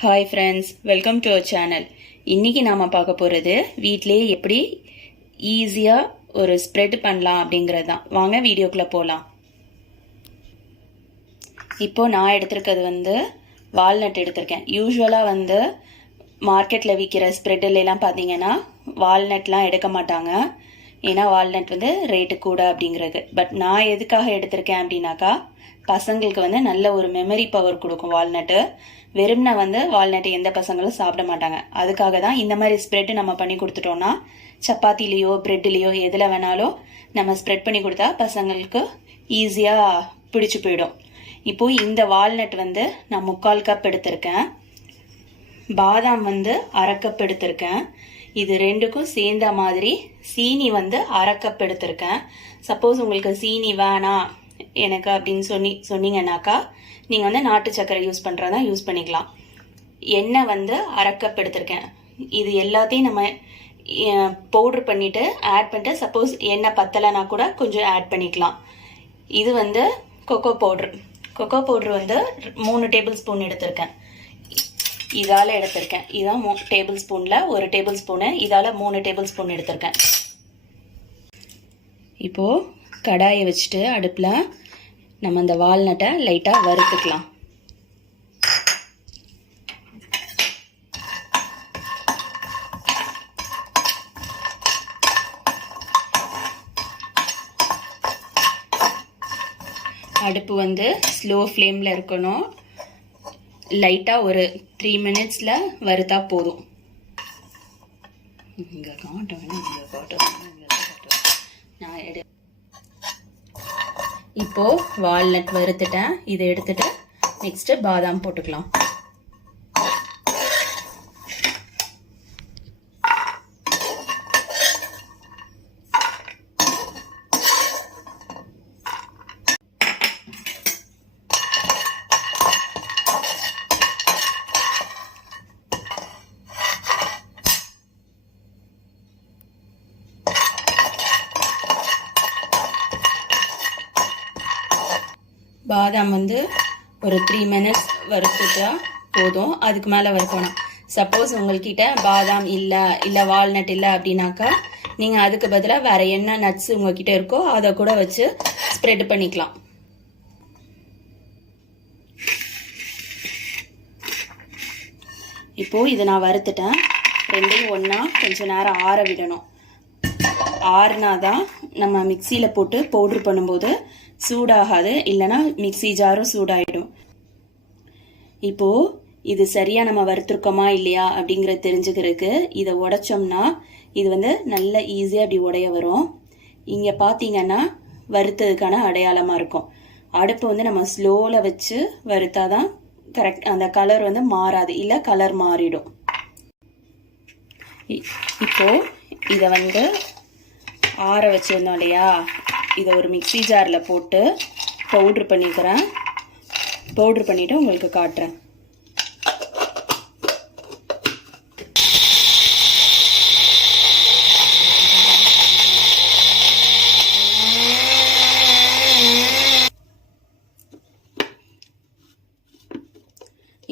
Hi friends, welcome to our channel. இன்றைக்கி நாம் பார்க்க போகிறது வீட்டிலேயே எப்படி ஈஸியாக ஒரு ஸ்ப்ரெட் பண்ணலாம் அப்படிங்கிறது தான். வாங்க வீடியோக்குள்ளே போகலாம். இப்போது நான் எடுத்திருக்கிறது வால்நட் எடுத்திருக்கேன். யூஸ்வலாக மார்க்கெட்டில் விற்கிற ஸ்ப்ரெட்டிலெலாம் பார்த்தீங்கன்னா வால்நட்லாம் எடுக்க மாட்டாங்க. ஏன்னா வால்நட் ரேட்டு கூட அப்படிங்கிறது. பட் நான் எதுக்காக எடுத்திருக்கேன் அப்படின்னாக்கா, பசங்களுக்கு நல்ல ஒரு மெமரி பவர் கொடுக்கும் வால்நட்டு. வெறும்னா வால்நட்டு எந்த பசங்களும் சாப்பிட மாட்டாங்க. அதுக்காக தான் இந்த மாதிரி ஸ்ப்ரெட் நம்ம பண்ணி கொடுத்துட்டோம்னா சப்பாத்திலேயோ பிரெட்லேயோ எதில் வேணாலும் நம்ம ஸ்ப்ரெட் பண்ணி கொடுத்தா பசங்களுக்கு ஈஸியாக பிடிச்சு போயிடும். இப்போது இந்த வால்நட் நான் 3/4 கப் எடுத்திருக்கேன். பாதாம் 1/2 கப் எடுத்திருக்கேன். இது ரெண்டுக்கும் சேர்ந்த மாதிரி சீனி 1/2 கப் எடுத்திருக்கேன். சப்போஸ் உங்களுக்கு சீனி வேணாம் எனக்கு அப்படின்னு சொன்னீங்கன்னாக்கா நீங்கள் நாட்டு சர்க்கரை யூஸ் பண்ணுறதா யூஸ் பண்ணிக்கலாம். எண்ணெய் 1/2 கப் எடுத்திருக்கேன். இது எல்லாத்தையும் நம்ம பவுட்ரு பண்ணிவிட்டு ஆட் பண்ணிட்டு, சப்போஸ் எண்ணெய் பத்தலைனா கூட கொஞ்சம் ஆட் பண்ணிக்கலாம். இது kho kho powder. Kho kho powder 3 table spoon எடுத்திருக்கேன். இதால் எடுத்திருக்கேன். இதான் 3 டேபிள் ஸ்பூனில் 1 டேபிள் ஸ்பூனு, இதால் 3 டேபிள் ஸ்பூன் எடுத்திருக்கேன். இப்போது கடாயை வச்சுட்டு அடுப்பில் நம்ம இந்த வால்நட்டை லைட்டாக வறுத்துக்கலாம். அடுப்பு ஸ்லோ ஃப்ளேமில் இருக்கணும். லைட்டாக ஒரு 3 மினிட்ஸில் வறுத்தா போதும். இங்கே நான் இப்போது வால்நட் வறுத்துட்டேன். இதை எடுத்துட்டு நெக்ஸ்ட்டு பாதாம் போட்டுக்கலாம். பாதாம் ஒரு 3 மினிட்ஸ் வறுத்துட்டா போதும். அதுக்கு மேலே வறுக்கணும். சப்போஸ் உங்கள்கிட்ட பாதாம் இல்லை வால்நட் இல்லை அப்படின்னாக்கா நீங்கள் அதுக்கு பதிலாக வேறு என்ன நட்ஸ் உங்கள்கிட்ட இருக்கோ அதை கூட வச்சு ஸ்ப்ரெட் பண்ணிக்கலாம். இப்போது இதை நான் வறுத்துட்டேன். ரெண்டையும் ஒன்றா கொஞ்சம் நேரம் ஆற விடணும். ஆறுனா தான் நம்ம மிக்சியில் போட்டு பவுட்ரு பண்ணும்போது சூடாகாது, இல்லைன்னா மிக்சி ஜாரும் சூடாயிடும். இப்போது இது சரியாக நம்ம வறுத்துருக்கோமா இல்லையா அப்படிங்கிறத தெரிஞ்சுக்கிறதுக்கு இதை உடைச்சோம்னா இது நல்ல ஈஸியாக அப்படி உடைய வரும். இங்கே பார்த்தீங்கன்னா வறுத்ததுக்கான அடையாளமாக இருக்கும். அடுப்பு நம்ம ஸ்லோவில் வச்சு வறுத்தாதான் கரெக்ட், அந்த கலர் மாறாது, இல்லை கலர் மாறிடும். இப்போது இதை ஆற வச்சுருந்தோம் இல்லையா, இதை ஒரு மிக்சி ஜாரில் போட்டு பவுட்ரு பண்ணிக்கிறேன். பவுட்ரு பண்ணிவிட்டு உங்களுக்கு காட்டுறேன்.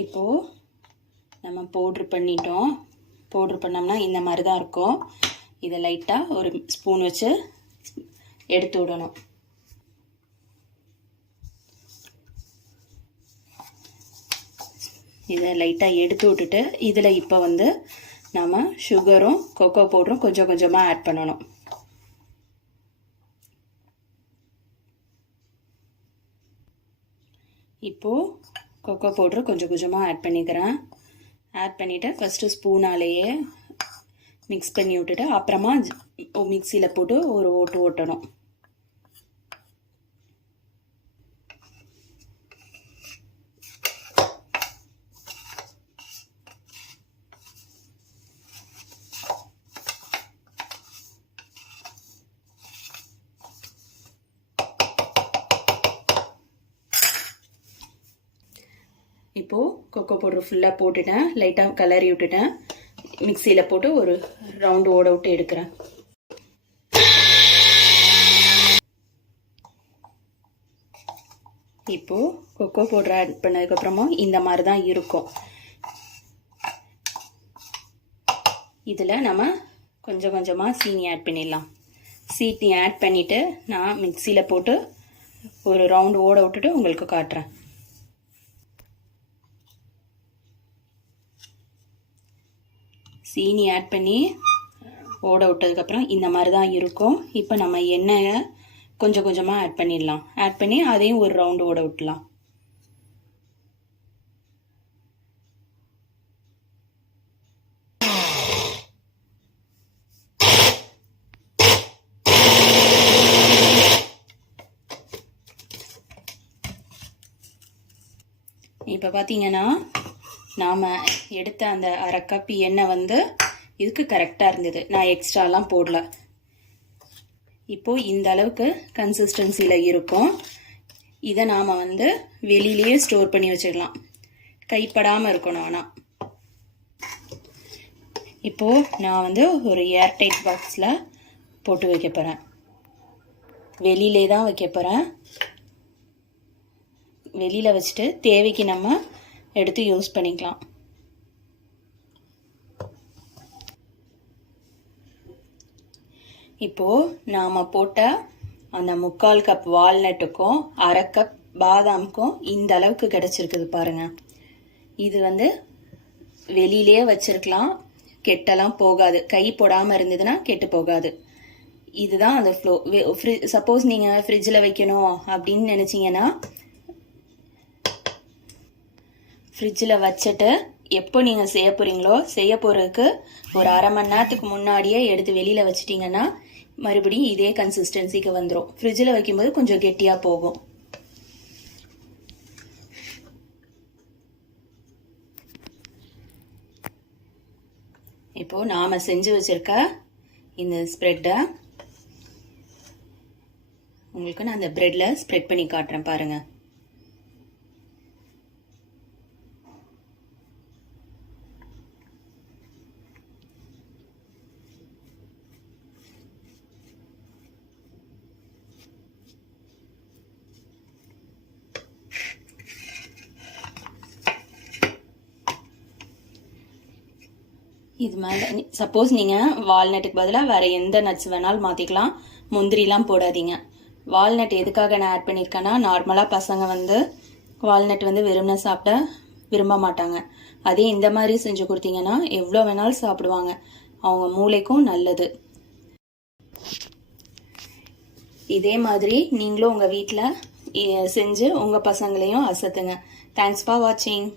இப்போது நம்ம பவுட்ரு பண்ணிட்டோம். பவுட்ரு பண்ணோம்னா இந்த மாதிரி தான் இருக்கும். இதை லைட்டாக ஒரு ஸ்பூன் வச்சு எடுத்து விடணும். இதை லைட்டாக எடுத்து விட்டுட்டு இதில் இப்போ நம்ம சுகரும் கொக்கோ பவுடரும் கொஞ்சம் கொஞ்சமாக ஆட் பண்ணணும். இப்போது கொக்கோ பவுடரு கொஞ்சம் கொஞ்சமாக ஆட் பண்ணிக்கிறேன். ஆட் பண்ணிவிட்டு ஃபஸ்ட்டு ஸ்பூனாலேயே மிக்ஸ் பண்ணி விட்டுட்டு அப்புறமா மிக்சியில் போட்டு ஒரு ஓட்டு ஓட்டணும். இப்போது கொக்கோ பவுடர் ஃபுல்லாக போட்டுட்டேன். லைட்டாக கிளறி விட்டுட்டேன். மிக்சியில் போட்டு ஒரு ரவுண்டு ஓட விட்டு எடுக்கிறேன். இப்போது கொக்கோ பவுடர் ஆட் பண்ணதுக்கப்புறமா இந்த மாதிரி தான் இருக்கும். இதில் நம்ம கொஞ்சம் கொஞ்சமாக சீனி ஆட் பண்ணிடலாம். சீனி ஆட் பண்ணிவிட்டு நான் மிக்சியில் போட்டு ஒரு ரவுண்டு ஓட விட்டுட்டு உங்களுக்கு காட்டுறேன். சீனி ஆட் பண்ணி ஓட விட்டதுக்கப்புறம் இந்த மாதிரி தான் இருக்கும். இப்போ நம்ம எண்ணெயை கொஞ்சம் கொஞ்சமாக ஆட் பண்ணிடலாம். ஆட் பண்ணி அதையும் ஒரு ரவுண்டு ஓட விட்டுலாம். இப்போ பார்த்தீங்கன்னா நாம் எடுத்த அந்த அரை கப் எண்ணெய் வந்து இதுக்கு கரெக்டாக இருந்தது. நான் எக்ஸ்ட்ராலாம் போடல. இப்போது இந்த அளவுக்கு கன்சிஸ்டன்சியில் இருக்கும். இதை நாம் வந்து வெளியிலேயே ஸ்டோர் பண்ணி வச்சிடலாம். கைப்படாமல் இருக்கணும். ஆனால் இப்போது நான் வந்து ஒரு ஏர்டைட் பாக்ஸில் போட்டு வைக்க போகிறேன். வெளியிலே தான் வைக்க போகிறேன். வெளியில் வச்சுட்டு தேவைக்கு நம்ம எடுத்து யூஸ் பண்ணிக்கலாம். இப்போது நாம் போட்ட அந்த 3/4 கப் வால்நட்டுக்கும் அரை கப் பாதாமுக்கும் இந்த அளவுக்கு கிடச்சிருக்குது பாருங்கள். இது வந்து வெளியிலே வச்சிருக்கலாம், கெட்டெல்லாம் போகாது. கை போடாமல் இருந்ததுன்னா கெட்டு போகாது. இதுதான் அந்த ஃப்ளோ. சப்போஸ் நீங்கள் ஃப்ரிட்ஜில் வைக்கணும் அப்படின்னு நினச்சிங்கன்னா ஃப்ரிட்ஜில் வச்சுட்டு எப்போ நீங்கள் செய்ய போகிறீங்களோ செய்ய போகிறதுக்கு ஒரு அரை மணி நேரத்துக்கு முன்னாடியே எடுத்து வெளியில் வச்சிட்டிங்கன்னா மறுபடியும் இதே கன்சிஸ்டன்சிக்கு வந்துடும். ஃப்ரிட்ஜில் வைக்கும்போது கொஞ்சம் கெட்டியாக போகும். இப்போது நாம் செஞ்சு வச்சுருக்க இந்த ஸ்ப்ரெட்டை உங்களுக்கு நான் அந்த ப்ரெட்டில் ஸ்ப்ரெட் பண்ணி காட்டுறேன் பாருங்கள். இது மேலே சப்போஸ் நீங்கள் வால்நட்டுக்கு பதிலாக வேறு எந்த நட்ஸ் வேணாலும் மாற்றிக்கலாம். முந்திரிலாம் போடாதீங்க. வால்நட் எதுக்காக நான் ஆட் பண்ணியிருக்கேன்னா, நார்மலாக பசங்க வந்து வால்நட் வந்து வெறும்னா சாப்பிட விரும்ப மாட்டாங்க. அதே இந்த மாதிரி செஞ்சு கொடுத்தீங்கன்னா எவ்வளோ வேணாலும் சாப்பிடுவாங்க. அவங்க மூளைக்கும் நல்லது. இதே மாதிரி நீங்களும் உங்கள் வீட்டில் செஞ்சு உங்கள் பசங்களையும் அசத்துங்க. தேங்க்ஸ் ஃபார் வாட்சிங்.